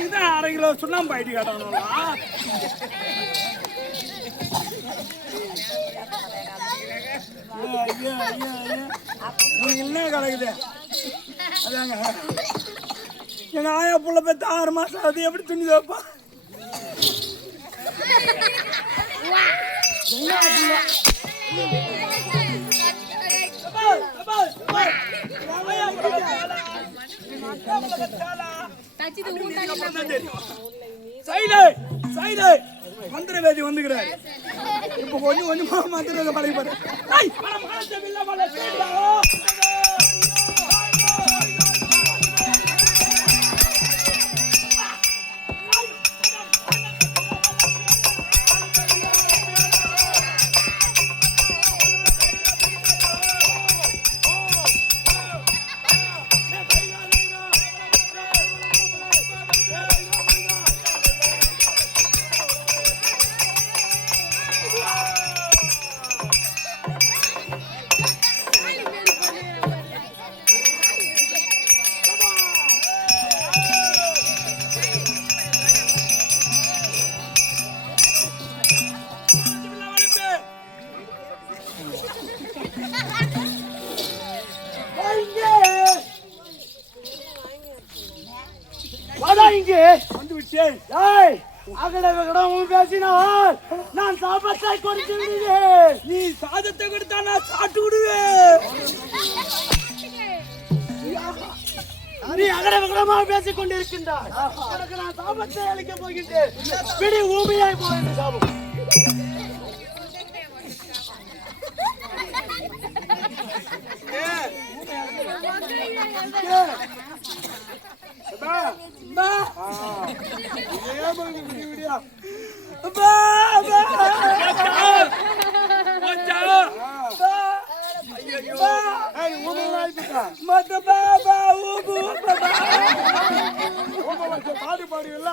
இதுதான் 1/2 கிலோ சுண்ணாம்பு ஐடி காட்டணும்னா என்ன கிடைக்குது அதாங்க எங்க ஆயா புள்ள பெற்ற 6 மாசம் அது எப்படி துணி வைப்பா மந்திரவேதி வந்துக்கிறாரு இப்ப கொஞ்சம் கொஞ்சமா மந்திரத்தை பழகிப்பாரு பேசினால் நான் சாபத்தை கொடுத்து விடுவேன். நீ சாதத்தை கொடுத்தா நான் சாப்பிட்டு விடுவேன். நீ அகரவகரமாக பேசிக் கொண்டிருக்கின்றாய். உனக்கு நான் சாபத்தை அளிக்கப் போகின்றேன். பிடி ஊமையாய் போகின்ற சாபம். மத்த பாபா ஊபு பாபா பாடு பாடுவீல்ல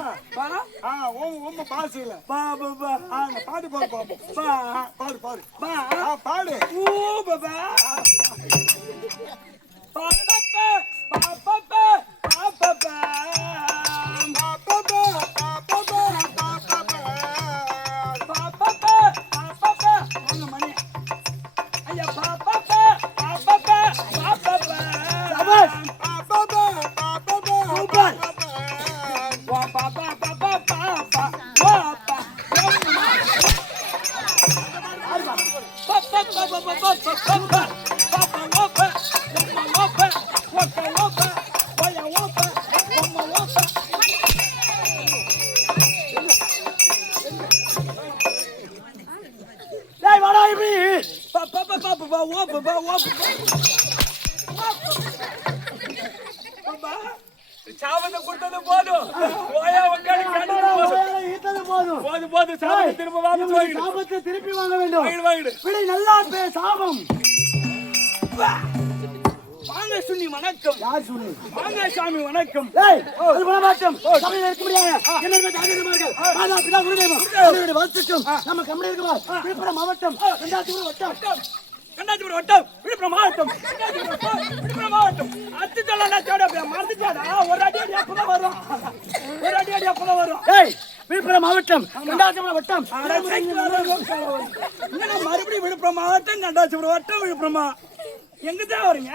ஓம் பாசு இல்ல பாபா பாடு பாடு பாப்போம் பாடு பாடு பாடு ஊ பாபா பாப்பா பாப்பா பாப்பா சாவத்தை கொடுத்தது போதும் திரும்ப சாபத்தை திருப்பி வாங்க வேண்டும். நல்லா சாபம் வாங்க சுண்ணி வணக்கம். யார் சுண்ணி? வாங்க சாமி வணக்கம். அது வணக்கம். சபையில் இருக்க முடியாது. என்னென்ன தாரியமார்கள் மாதா பிதா குருதேவம் அவருடைய வாழ்த்துக்கும் நம்ம கம்பெனி இருக்குமா விழுப்புரம் மாவட்டம் கண்டாச்சிபுரம் வட்டம் விழுப்புரம் மாவட்டம் விழுப்புரம் மாவட்டம் அத்து சொல்லா மறந்துச்சாடா ஒரு அடி அப்பதான் வரும் விழுப்புரம் மாவட்டம் கண்டாச்சிபுரம் வட்டம் மறுபடியும் விழுப்புரம் மாவட்டம் கண்டாச்சிபுரம் வட்டம் விழுப்புரமா எங்கதான் வரீங்க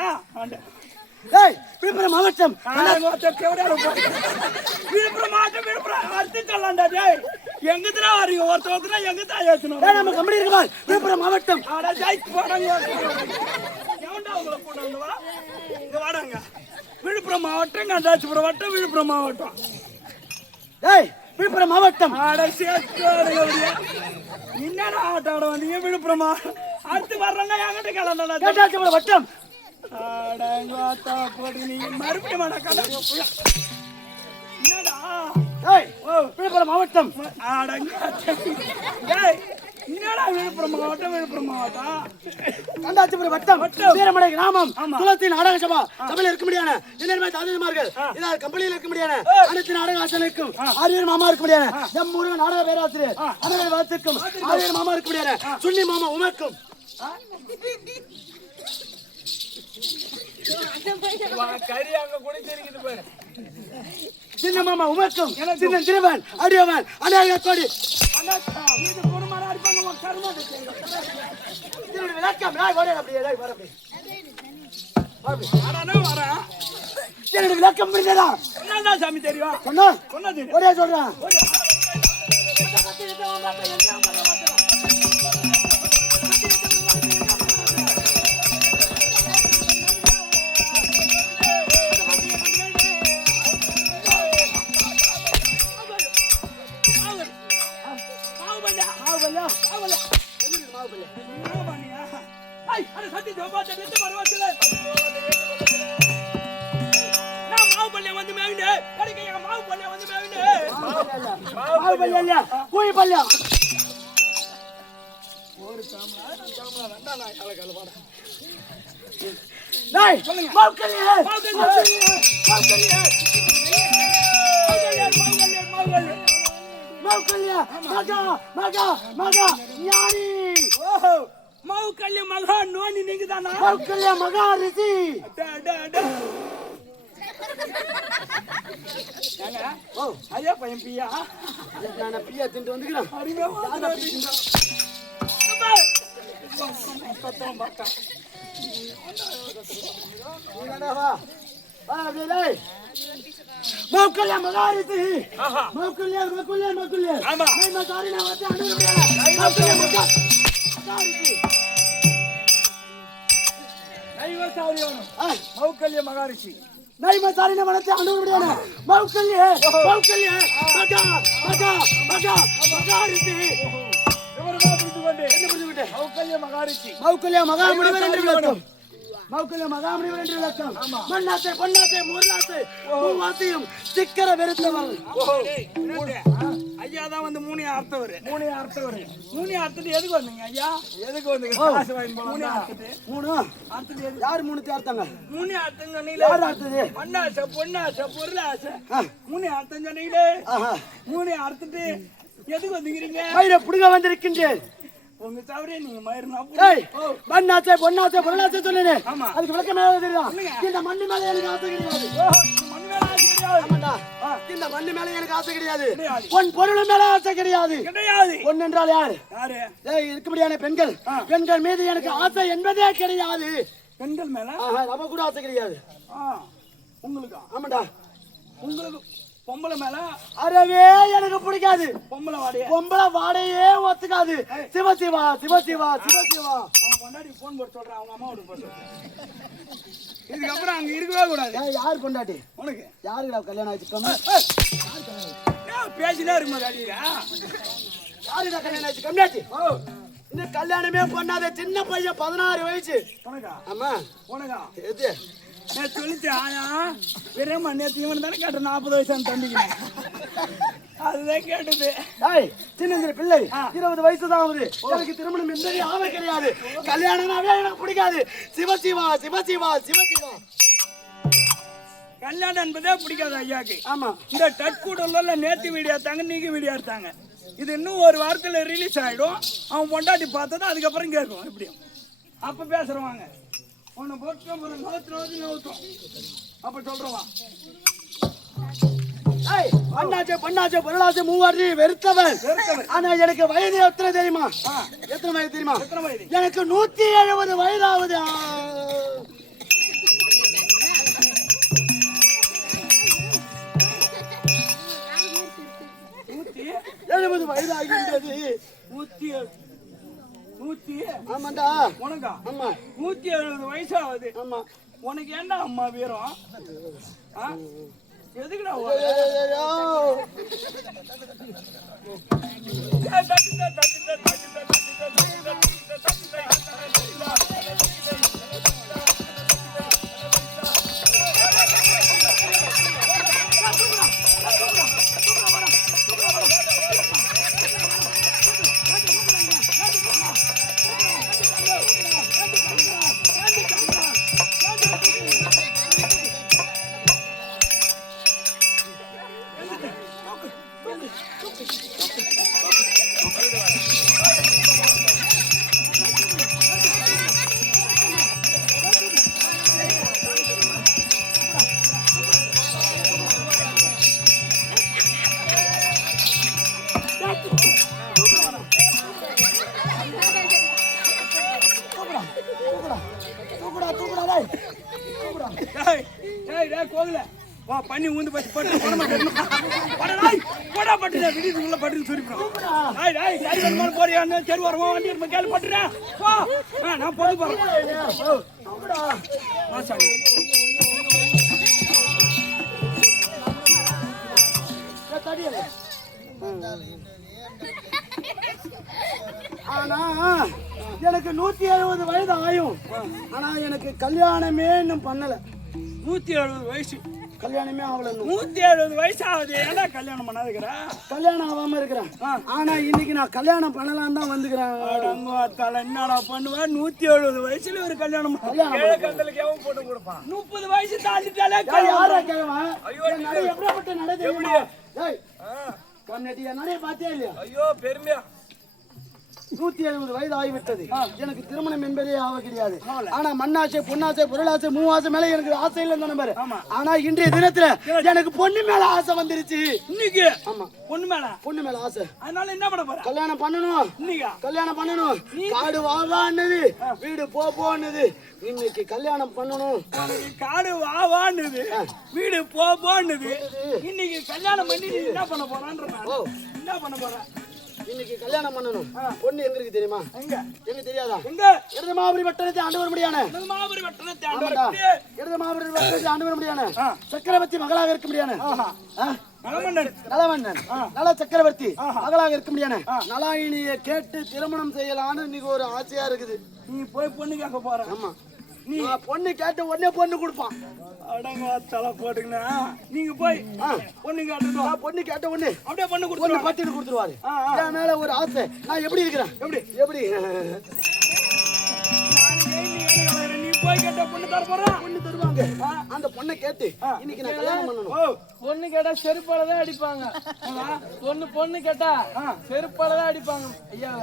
விழுப்புரம் மாவட்டம் விழுப்புரம் மாவட்டம் விழுப்புரம் அத்து சொல்லாண்டா எங்கதான் வரீங்க ஒருத்தவங்க எங்கதான் ஏற்றணும் நம்ம கம்பெனி இருக்குமா விழுப்புரம் மாவட்டம் வாடாங்க விழுப்புரம் மாவட்டம் கண்டாச்சிபுரம் வட்டம் விழுப்புரம் மாவட்டம் விழுப்புரம் மாவட்டம் என்னடா ஆட்டோட வந்தீங்க விழுப்புரமா அடுத்து வர்றேன்னா என்கிட்ட கிளம்பா கண்டாச்சிபுரம் வட்டம் மறுபடியும் விழுப்புரம் மாவட்டம் என்னடா விழுப்புரம் மாவட்டம் கண்டாச்சிபுரம் வட்டம் வீரமடை கிராமம் துளசி நாடக சபா சபையில் இருக்க முடியாது இன்னொரு தாதிமார்கள் இதால் கம்பெனியில் இருக்க முடியாது அனைத்து நாடக ஆசிரியருக்கும் ஆரியர் மாமா இருக்க முடியாது எம் முருகன் நாடக பேராசிரியர் அனைவரை வாழ்த்துக்கும் ஆரியர் மாமா இருக்க முடியாது சுண்ணி மாமா உமக்கும் சின்ன மாமா உமக்கும் சின்ன திருவன் அடியவன் அநேக கோடி விளக்கம் விளக்கம் புரிஞ்சதா சாமி தெரியும் ஒரே சொல்றேன் மௌகல்ய மகா நோனி நீங்க தானா மௌகல்ய மகா ரிஷி ஐயா பையன் பியா நான் பியா திண்டு வந்துக்கிறேன் மௌகல்ய மகா ரிஷி மௌகல்ய மௌகல்ய மௌகல்ய ஆமா நான் சாரி நான் வந்து அனுப்புறேன் மௌகல்ய மகா மௌகல்ய மகாரிஷி நைம சாரின வனத்தை அனுபவியான மௌகல்ய மௌகல்ய மகா மகா மகா மகாரிஷி விவரமா புரிந்துகொண்டு என்ன புரிந்துவிட்டேன் மௌகல்ய மகாரிஷி மௌகல்ய மகா முனிவர் என்று விளக்கம் மௌகல்ய மகா முனிவர் என்று விளக்கம் மண்ணாத்தை பொன்னாத்தை மூர்லாத்தை பூவாத்தையும் சிக்கர வெறுத்தவள் ஐயா தான் வந்து மூணு அர்த்தவர் மூணு அர்த்தத்து எதுக்கு வந்தீங்க ஐயா? எதுக்கு வந்தீங்க? காசு வாங்கி மூணு அர்த்தத்து யார் மூணு தேர்த்தாங்க? மூணு அர்த்தம் சொன்னீங்களே. யார் அர்த்தது? மண்ணாசை பொண்ணாசை பொருளாசை மூணு அர்த்தம் சொன்னீங்களே. மூணு அர்த்தத்து எதுக்கு வந்துக்கிறீங்க? மயிரை புடுங்க வந்திருக்கின்றேன். உங்க தவறே நீங்க மயிர்னா மண்ணாச்சே பொண்ணாச்சே பொருளாச்சே சொன்னேன். ஆமா. அதுக்கு விளக்கம் மேல தெரியுதா? இந்த மண்ணு மேல எனக்கு ஆசை கிடையாது. மண் மேல ஆசை கிடையாது. ஆமாண்டா. இந்த மண்ணு மேல எனக்கு ஆசை கிடையாது. பொன் பொருள் மேல ஆசை கிடையாது. கிடையாது. பொன் என்றால் யாரு? யாரு? இருக்கும்படியான பெண்கள். பெண்கள் மீது எனக்கு ஆசை என்பதே கிடையாது. பெண்கள் மேல நம்ம கூட ஆசை கிடையாது. உங்களுக்கு? ஆமாண்டா. உங்களுக்கு பொம்பளை மேல அறவே எனக்கு பிடிக்காது. பொம்பளை வாடையே ஒத்துக்காது. சிவசிவா சிவசிவா சிவசிவா. அவன் பொண்டாட்டி போன் போட்டு சொல்றான், அவங்க அம்மாவோட போட்டு. இதுக்கப்புறம் அங்க இருக்கவே கூடாது. யார் பொண்டாட்டி? உனக்கு யாருடா கல்யாணம் ஆச்சு? பேசினே இருக்குமா அடியா? யாருடா கல்யாணம் ஆச்சு? கம்மியாச்சு. இன்னும் கல்யாணமே பண்ணாத சின்ன பையன் 16 வயசு. உனக்கா? ஆமா. உனக்கா? எது? நான் சொல்லிச்சேன் ஆயா பெரியம்மா நேற்று இவன் தானே கேட்டேன் 40 வயசான தம்பிக்கிறேன். அதுதான் கேட்டது. சின்ன பிள்ளை 20 வயசு தான் ஆகுது. எனக்கு திருமணம் என்பதே ஆவே கிடையாது. கல்யாணம்னாவே எனக்கு பிடிக்காது. சிவசிவா சிவசிவா சிவசிவா. கல்யாணம் என்பதே பிடிக்காது ஐயாக்கு. ஆமா. இந்த டட்கூடல்ல நேற்று வீடியோ எடுத்தாங்க, நீங்க வீடியோ எடுத்தாங்க. இது இன்னும் ஒரு வாரத்துல ரிலீஸ் ஆயிடும். அவன் பொண்டாட்டி பார்த்தா அதுக்கப்புறம் கேட்கும். எப்படியும் அப்ப பேசுறவாங்க உன்னை போட்டு நவுத்தும் அப்ப சொல்றவான். அண்ணாச்சே பண்ணாச்சே பொருளாச்சே மூவாரி வெறுத்தவன். ஆனா எனக்கு வயது எத்தனை தெரியுமா? எத்தனை வயது தெரியுமா? எனக்கு 170 வயதாவது. 170 வயது ஆகின்றது. 100 ஆமாண்டா. உனக்கா? ஆமா. 170 வயசு ஆகுது. ஆமா. உனக்கு ஏண்டா அம்மா வீரம்? எதுக்குடா பண்ணி ஊந்து பச்சு பட்டு போட மாட்டேன். போடா பட்டு விடியது உள்ள பட்டு சொல்லிப்போம். போறியான்னு சரி வரமா வண்டி இருப்ப கேள்வி பட்டுறேன். நான் போய் போறேன். ஆனா எனக்கு 170 வயது ஆயும். ஆனா எனக்கு கல்யாணமே இன்னும் பண்ணல. 170 வயசு கல்யாணமே ஆகல. 170 வயசு ஆகுது. ஏன்னா கல்யாணம் பண்ணாதுக்கிற? கல்யாணம் ஆகாம இருக்கிறேன். ஆனா இன்னைக்கு நான் கல்யாணம் பண்ணலாம் தான் வந்துக்கிறேன். என்னடா பண்ணுவேன்? 170 வயசுல ஒரு கல்யாணம் போட்டு கொடுப்பான். 30 வயசு தாண்டிட்டாலே யாரா கேட்கவன்? எப்படிப்பட்ட நட தெரியுமா? நடைய பார்த்தே இல்லையா? ஐயோ பெருமையா. 170 வயது ஆகிவிட்டது. எனக்கு திருமணம் என்பதே ஆக கிடையாது. ஆனா மண்ணாசை பொன்னாசை பொருளாசை மூவாசை மேல எனக்கு ஆசை இல்லைன்னு நம்பர். ஆனா இன்றைய தினத்துல எனக்கு பொண்ணு மேல ஆசை வந்துருச்சு. இன்னைக்கு? ஆமா. பொண்ணு மேல ஆசை. அதனால என்ன பண்ண போற? கல்யாணம் பண்ணணும். இன்னைக்கு கல்யாணம் பண்ணணும். காடு வாவான்னது, வீடு போன்னது. இன்னைக்கு கல்யாணம் பண்ணணும். காடு வாவான்னது, வீடு போன்னது. இன்னைக்கு கல்யாணம் பண்ணி என்ன பண்ண போறான்ற? என்ன பண்ண போற? இன்னைக்கு கல்யாணம் பண்ணணும். பொண்ணு எங்க இருக்கு தெரியுமா? எங்க தெரியாதா? எங்க? மாபுரி வட்டத்தை ஆண்டு வர முடியான சக்கரவர்த்தி மகளாக இருக்க முடியான நலமன்னன் நல சக்கரவர்த்தி மகளாக இருக்க முடியான நலாயினியை கேட்டு திருமணம் செய்யலான்னு இன்னைக்கு ஒரு ஆசையா இருக்குது. நீ போய் பொண்ணு கேட்க போற? ஆமா. நீ பொண்ணு கேட்ட உடனே பொண்ணு கொடுப்பான். அடங்க தலை போட்டுங்கண்ணா நீங்க போய் பொண்ணு கேட்டோம். பொண்ணு கேட்ட ஒண்ணு அப்படியே பொண்ணு பொண்ணு கொடுத்து பட்டிட்டு கொடுத்துருவாரு. என் மேல ஒரு ஆசை. நான் எப்படி இருக்கிறேன்? எப்படி நீ போய் கேட்ட பொண்ணு தர போறா? பொண்ணு தருவாங்க. அந்த பொண்ணை கேட்டு இன்னைக்கு நான் கல்யாணம் பண்ணணும். பொண்ணு கேட்டா செருப்பாலதான் அடிப்பாங்க. பொண்ணு கேட்டா செருப்பாலதான் அடிப்பாங்க. ஐயா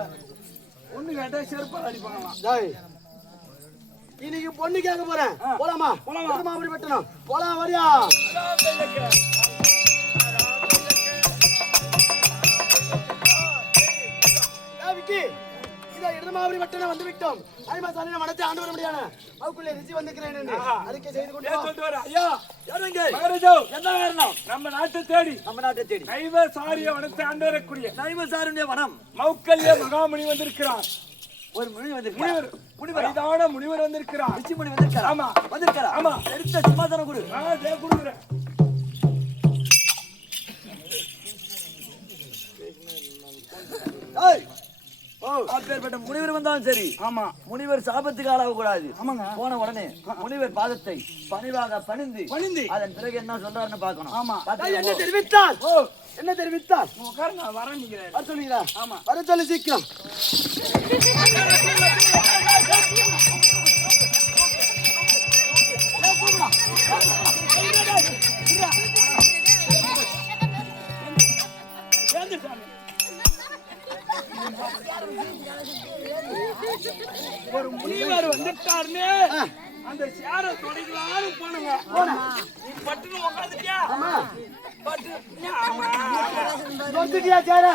பொண்ணு கேட்டா செருப்பால் அடிப்பாங்களாம். டேய் இன்னைக்கு பொண்ணு கேட்க போறேன். போலாமா? போலாமா? அப்படி வெட்டணும். போலாம் வரியா? விக்கி இத இடமாவரி வட்டன வந்து விட்டோம். ஐமாசாலின மனத்தை ஆண்டு வர முடியாது. அவக்குள்ளே ரிசி வந்திருக்கிறேன் என்று அறிக்கை செய்து கொண்டு சொல்லிட்டு வர. ஐயா யாருங்க? மகாராஜா என்ன காரணம்? நம்ம நாட்டை தேடி நைவ சாரிய வனத்தை ஆண்டு வரக்கூடிய நைவ சாருடைய வனம் மௌக்கல்ய மகாமுனி வந்திருக்கிறார். ஒரு முனி வந்திருக்கிறார். வயதான முனிவர் வந்திருக்கிறார். ரிஷி முனி வந்திருக்கிறார். ஆமா வந்திருக்கிறார். ஆமா எடுத்த சமாதானம் கொடு. கொடுக்குறேன். அப்பேற்பட்ட முனிவர் வந்தாலும் சரி. ஆமா முனிவர் சாபத்துக்கு ஆளாக கூடாது. ஆமாங்க. போன உடனே முனிவர் பாதத்தை பணிவாக பணிந்து அதன் பிறகு என்ன சொல்றாருன்னு பார்க்கணும். ஆமா என்ன தெரிவித்தார்? என்ன தெரிவித்தார்? உட்கார் நான் வரேன் நிக்கிறேன். வர சொல்லுங்களா? ஆமா வர சொல்லு சீக்கிரம். ஒரு முனிவர் வந்துட்டாருன்னு அந்த சேர தொடங்கலான்னு போனுங்க. நீ பட்டுன்னு உட்காந்துட்டியா? தொடுத்துட்டியா சேர?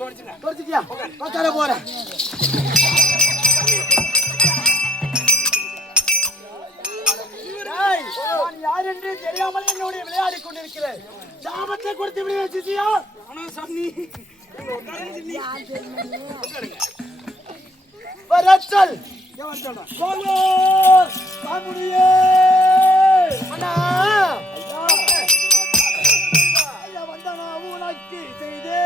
தொடச்சிட்டேன். தொடுத்துட்டியா? உட்கார போறேன். யார் என்று தெரியாமல் என்னுடைய விளையாடி கொண்டிருக்கிறேன். சாபத்தை கொடுத்து விடுங்க சிசியா. ஆனா சாமி வரச்சல் போலோ சாமுடியே அண்ணா ஐயா வந்தனா உனக்கு செய்தே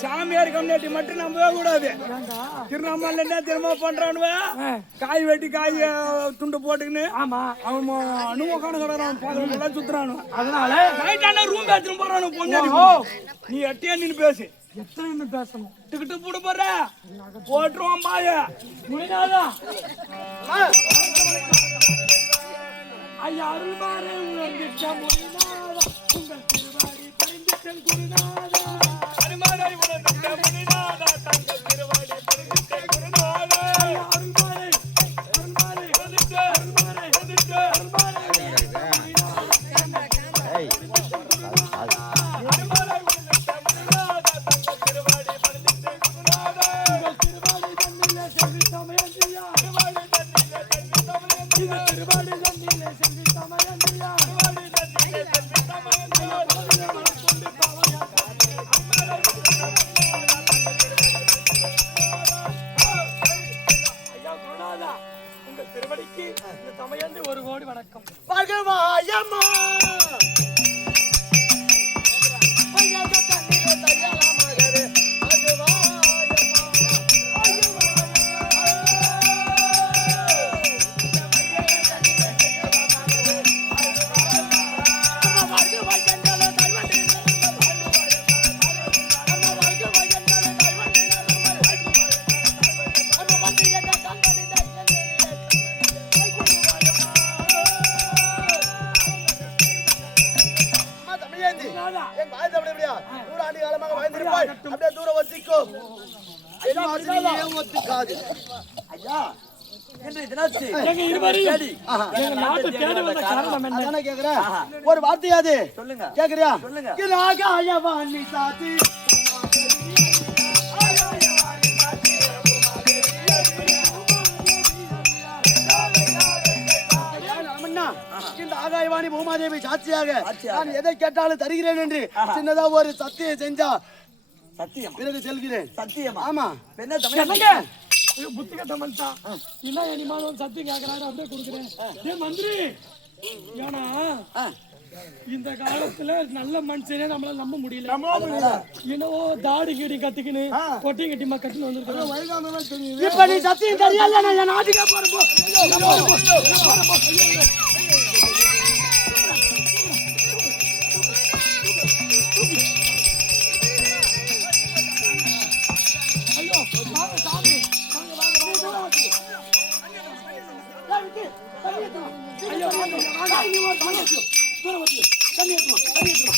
சாமியார் கம்யூனிட்டி மட்டும் நம்பவே கூடாது. திருவண்ணாமலை என்ன திரும்ப பண்றானுவ? காய் வெட்டி காய் துண்டு போட்டுக்கின்னு அவன் அனுமக்கான கடை சுத்துறானு. அதனால நைட்டான ரூம் எடுத்துட்டு போறானு. பொண்ணு நீ எட்டியா நின்று பேசு. எத்தனை பேசணும்? டிக்கெட்டு போட போற போட்டுருவான் பாய முடியாதா? ஐயா அருள்மாரே உங்கள் திருவாடி பரிந்துட்டன் குருநாதா அருள்மாரே உங்கள் முனிநாதா தங்கள் திருவாடி பரிந்துட்டன் குருநாதா அருள்மாரே அருள்மாரே வந்துட்டு அருள்மாரே வந்துட்டு அருள்மாரே ஏய் அருள்மாரே உங்கள் முனிநாதா தங்கள் திருவாடி பரிந்துட்டன் குருநாதா உங்கள் திருவாடி தன்னிலே செல்வி சமயந்தியா திருவாடி தன்னிலே செல்வி சமயந்தியா திருவாடி தன்னிலே செல்வி சமயந்தியா திருவாடி தன்னிலே செல்வி சமயந்தியா கொண்டு பாவயா ஐயா குருநாதா உங்கள் திருவடிக்கு இந்த சமயந்தி 1 கோடி வணக்கம். பகவாயம்மா கூடாது. ஐயா இன்றைய தினத்தில் எங்க இருவரையும் தேடி எங்க நாட்டு தேடி வந்த காரணம் என்ன? அதானே கேக்குறேன். ஒரு வார்த்தையாது சொல்லுங்க கேக்குறியா? சொல்லுங்க. கிராகாயவாணி சாத்தி இந்த ஆகாயவாணி பூமாதேவி சாட்சியாக நான் எதை கேட்டாலும் தருகிறேன் என்று சின்னதா ஒரு சத்தியம் செஞ்சா சத்தியம் பிறகு செல்கிறேன். சத்தியமா ஆமா. என்ன தமிழ் என்னங்க? ஐயோ, புத்தி கட்ட மனுஷா. என்ன இனிமாலும் சத்தியம் கேட்கறாரு, அப்படியே கொடுக்குறேன். டேய் மந்திரி, ஏன்னா இந்த காலத்துல நல்ல மனுஷனே நம்மளால நம்ப முடியல. என்னவோ தாடி கீடி கத்திக்கின்னு கொட்டியும் கட்டிமா கட்டின்னு வந்துருக்கோம். இப்ப நீ சத்தியம் தெரியாத என் நாட்டுக்கே போறப்போ ஐயோ வாங்க சாமி, வாங்க வாங்க வாங்க. ஐயோ வாங்க வாங்க. நீ வா வாங்க. தூரம் வந்து தண்ணி ஏத்துமா தண்ணி ஏத்துமா.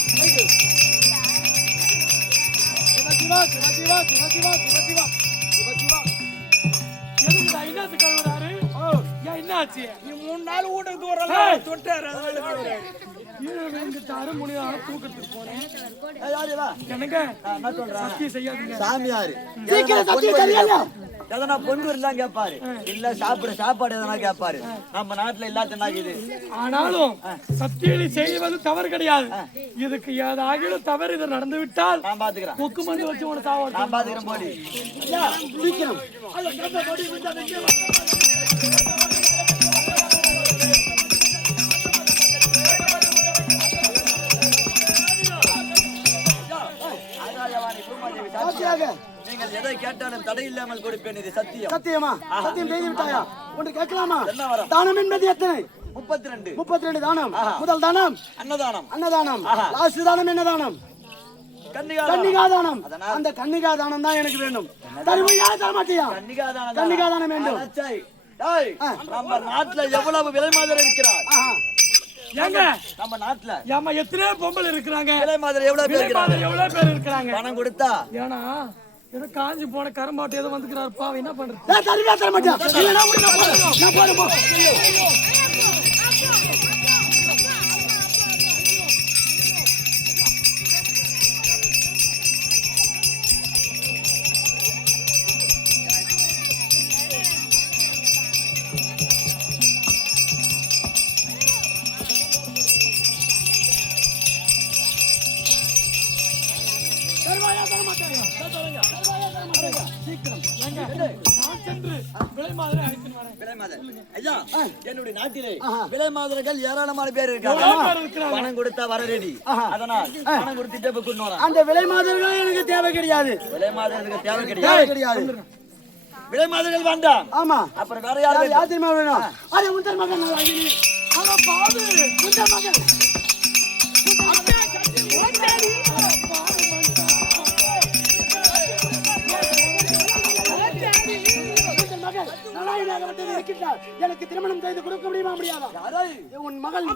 சிவா சிவா சிவா சிவா சிவா சிவா சிவா சிவா சிவா எதுக்குடா என்னது கழுவுறாரு? ஏன் என்ன ஆச்சு? நீ 3 நாள் வீட்டுக்கு தூரம் தொட்டாரு ஈழ முடியாத தூக்கத்துக்கு போனேன். யாரு வா எனக்கு என்ன சொல்றேன் சத்தியம் செய்யாதீங்க. சாமியாரு சீக்கிரம் சத்தியம் தெரியாத எதனா பொண்ணு எல்லாம் கேட்பாரு இல்ல சாப்பாடு எதனா கேட்பாரு. நம்ம நாட்டுல இல்லாதனாக்குது. ஆனாலும் சத்தியத்தை செய்வது தவறு கிடையாது. இதுக்கு ஏதாகிலும் தவறு இது நடந்து விட்டால் நான் பாத்துக்கிறேன். கொக்கு மருந்து வச்சு உன சாவ நான் பாத்துக்கிறேன் போடி. சீக்கிரம் ஆகாயவாணி பூமாதேவி சாட்சியாக சாட்சியாக நீங்கள் எதை கேட்டாலும் தடை இல்லாமல் கொடுப்பேன். இது சத்தியம். சத்தியமா? சத்தியம் செய்து விட்டாயா? ஒன்று கேட்கலாமா? என்ன வரம்? தானம் என்பது எத்தனை? 32 32 தானம். முதல் தானம் அன்னதானம் அன்னதானம். லாஸ்ட் தானம் என்ன தானம்? கன்னிகாதானம். கன்னிகாதானம். அந்த கன்னிகாதானம் தான் எனக்கு வேண்டும். தருமையா தரமாட்டியா? கன்னிகாதானம் கன்னிகாதானம் வேண்டும். அடச்சை. டேய் நம்ம நாட்டுல எவ்வளவு விலை மாதிரி இருக்கிறார். ஆஹா. ஏங்க நம்ம நாட்டுல ஏமா எத்தனை பொம்பளை இருக்கிறாங்க, விலை மாதிரி எவ்வளவு பேர் இருக்கிறாங்க. எவ்வளவு பேர் இருக்கிறாங்க. பணம் கொடுத்தா ஏன்னா ஏதோ காஞ்சி போன கரம்பாட்டு ஏதோ வந்துக்கிறாரு பாவம், என்ன பண்றது? தருமையா தரமாட்டியா? இல்லைன்னா விடு, நான் போறேன். நான் போறேன், போ. தருமையா தரமாட்டியா? சீக்கிரம் நான் சென்று விலை மாதிரி அழைத்து வரேன். விலை மாதிரி. ஐயா என்னுடைய நாட்டிலே விலை மாதிரிகள் ஏராளமான பேர் இருக்காங்க. எவ்வளவு பேர் இருக்கிறாங்க? பணம் கொடுத்தா வர ரெடி. அதனால் பணம் கொடுத்துட்டே போய் கொண்டு வரேன். அந்த விலை மாதிரிகள் எனக்கு தேவை கிடையாது. விலை மாதிரிகளுக்கு தேவை தேவை கிடையாது. கிடையாது. விலை மாதிரிகள் வேண்டாம். ஆமா. அப்புறம் வேற யாரு யார் யார் தெரியுமா வேணும்? அரே உந்தர் மகன் நல்லா இருக்கு. அட பாவி, உந்தர் மகன். உந்தர் மகன் நலாயினாக மட்டும் இருக்கின்றார். எனக்கு திருமணம் செய்து கொடுக்க முடியுமா முடியாதா? உன் மகள்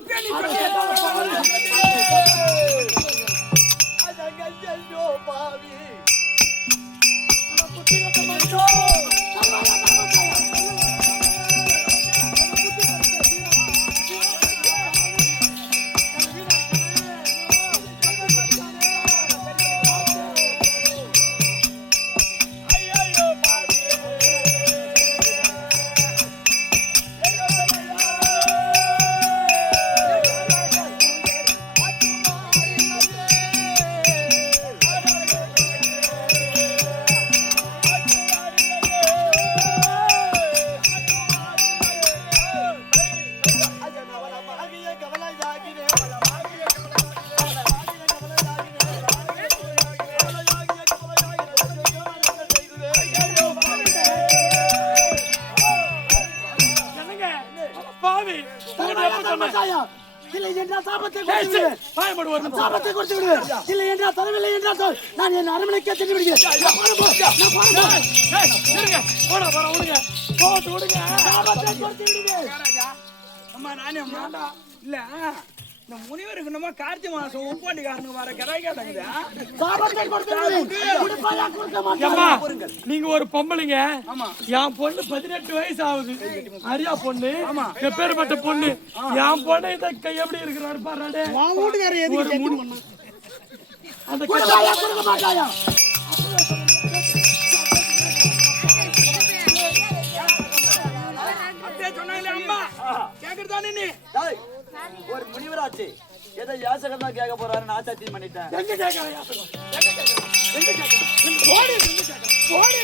பாவி இல்லை என்றால் சாபத்தை கொடுத்து விடுவேன். சாபத்தை கொடுத்து விடுவேன். இல்லை என்றால் தரவில்லை என்றால் சொல். நான் என் அரண்மனைக்கே சென்று விடுகிறேன். நான் போறேன், போ. நான் போறேன், போ. விடுங்க. சாபத்தை கொடுத்து விடுவேன். அம்மா நானே அம்மா இல்ல இந்த முனிவருக்கு நம்ம கார்த்திகை மாசம் உப்பாண்டிக்காரனுக்கு வர கிராய் கேட்டாங்க. சாபத்தை கொடுத்து கொடுப்பாயா கொடுக்க மாட்டாயா? ஏம்மா, நீங்க ஒரு பொம்பளைங்க. என் பொண்ணு 18 வயசு ஆகுது. அரியா பொண்ணு, எப்பேற்பட்ட பொண்ணு. என் பொண்ணு இத கை எப்படி இருக்கிறாரு பாருடே. உன் வீட்டுக்காரர் எதுக்கு ஒரு செத்து முன்- பண்ணா? அந்த கொடுப்பாயா கொடுக்க மாட்டாயா? அப்படியே சொன்னாங்களே அம்மா, கேக்குறதானே நீ? டேய், ஒரு முனிவராச்சு ஏதோ யாசகம் தான் கேட்க போறாரு. நான் சத்தியம் பண்ணிட்டேன். எங்க கேக்குற யாசகம்? எங்க கேக்குற? எங்க கேக்குற? போடு, எங்க கேக்குற? போடு.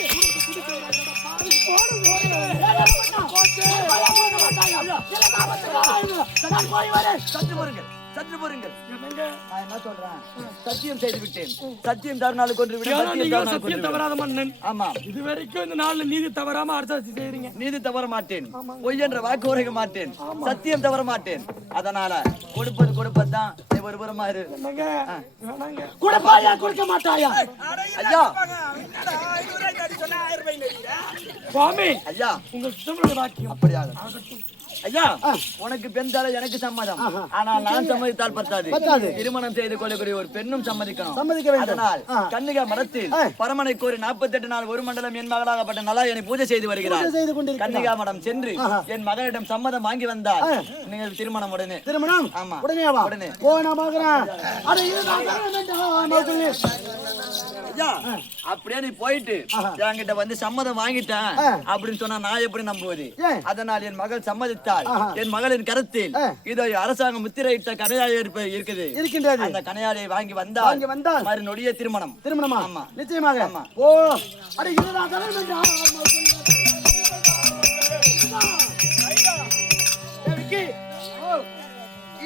சற்று பொறுங்கள், சற்று பொறுங்கள். என்னங்க? நான் என்ன சொல்றேன்? சத்தியம் செய்து விட்டேன். சத்தியம் தவறுநாள் கொன்று விட ஏன்னா நீங்க சத்தியம் தவறாத மன்னன். ஆமா, இது வரைக்கும் இந்த நாள்ல நீதி தவறாம அரசாட்சி செய்றீங்க. நீதி தவற மாட்டேன். பொய் என்ற வாக்கு உரைக்க மாட்டேன். சத்தியம் தவற மாட்டேன். அதனால கொடுப்பது கொடுப்பதுதான். நீ ஒரு புறமா இரு. என்னங்க? வேணாங்க. கொடுப்பாயா கொடுக்க மாட்டாயா? அட இல்ல, ஐயா. என்னடா 500 ரூபாய் தடி சொன்னா 1000 ரூபாய் இல்லையா? சுவாமி, ஐயா, உங்க சித்தமனுடைய வாக்கியம். அப்படியாக ஐயா, உனக்கு பெண் தர எனக்கு சம்மதம். ஆனால் நான் சம்மதித்தால் பத்தாது. திருமணம் செய்து கொள்ளக்கூடிய ஒரு பெண்ணும் சம்மதிக்கணும். சம்மதிக்க வேண்டும். அதனால் கன்னிகா மடத்தில் பரமனை கோரி 48 நாள் ஒரு மண்டலம் என் மகளாகப்பட்ட நலாயனை பூஜை செய்து வருகிறார். செய்து கொண்டிருக்கிறார். கன்னிகா மடம் சென்று என் மகளிடம் சம்மதம் வாங்கி வந்தால் நீங்கள் திருமணம் உடனே. திருமணம் ஆமா, உடனே வா. உடனே. போ, நான் பார்க்கிறேன். அட, இதுதான் மறுபடி. ஐயா, அப்படியே நீ போயிட்டு என்கிட்ட வந்து சம்மதம் வாங்கிட்டேன் அப்படின்னு சொன்னா நான் எப்படி நம்புவது? அதனால் என் மகள் சம்மதித்தால் என் மகளின் கருத்தில் இதோ அரசாங்கம் முத்திரையிட்ட கனையாளி இருக்குது. இருக்கின்றது. அந்த கனையாளியை வாங்கி வாங்கி வந்தால் வந்தால் மறுநொடியே திருமணம். திருமணமா? ஆமா. நிச்சயமாக. ஆமா. ஓ, அட, இதுதான்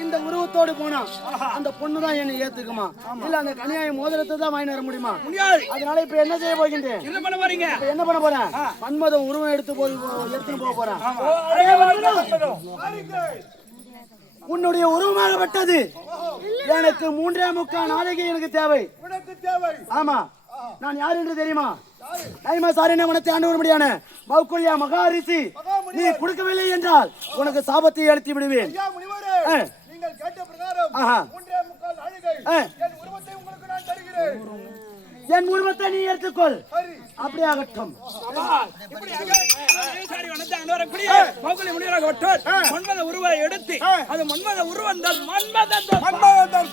இந்த உருவத்தோடு போனா அந்த பொண்ணுதான் என்னை ஏத்துக்குமா? இல்ல அந்த கனியாய மோதிரத்தை தான் வாங்கி வர முடியுமா? முடியாது. அதனால இப்ப என்ன செய்ய போகின்றேன்? என்ன பண்ண போறீங்க? இப்ப என்ன பண்ண போறேன்? மன்மதம் உருவம் எடுத்துன்னு போக போறேன். உன்னுடைய உருவமாகப்பட்டது எனக்கு 3.25 நாளைக்கு எனக்கு தேவை. ஆமா, நான் யார் என்று தெரியுமா? தைமா சாரின மனத்தை ஆண்டு வரும்படியான மௌக்குலியா மகாரிஷி. நீ கொடுக்கவில்லை என்றால் உனக்கு சாபத்தை அழுத்தி விடுவேன். நீங்கள் கேட்ட பிரகாரம் 3.25 நாழிகை என் உருவத்தை உங்களுக்கு நான் தருகிறேன். என் உருவத்தை நீ எடுத்துக்கொள். அப்படி ஆகட்டும். சாரி வணக்கம் அங்க வரக்கூடிய மௌக்குலி முனிவராக ஒட்டார் மன்மத உருவை எடுத்து அது மன்மத உருவம் தான் மன்மதன்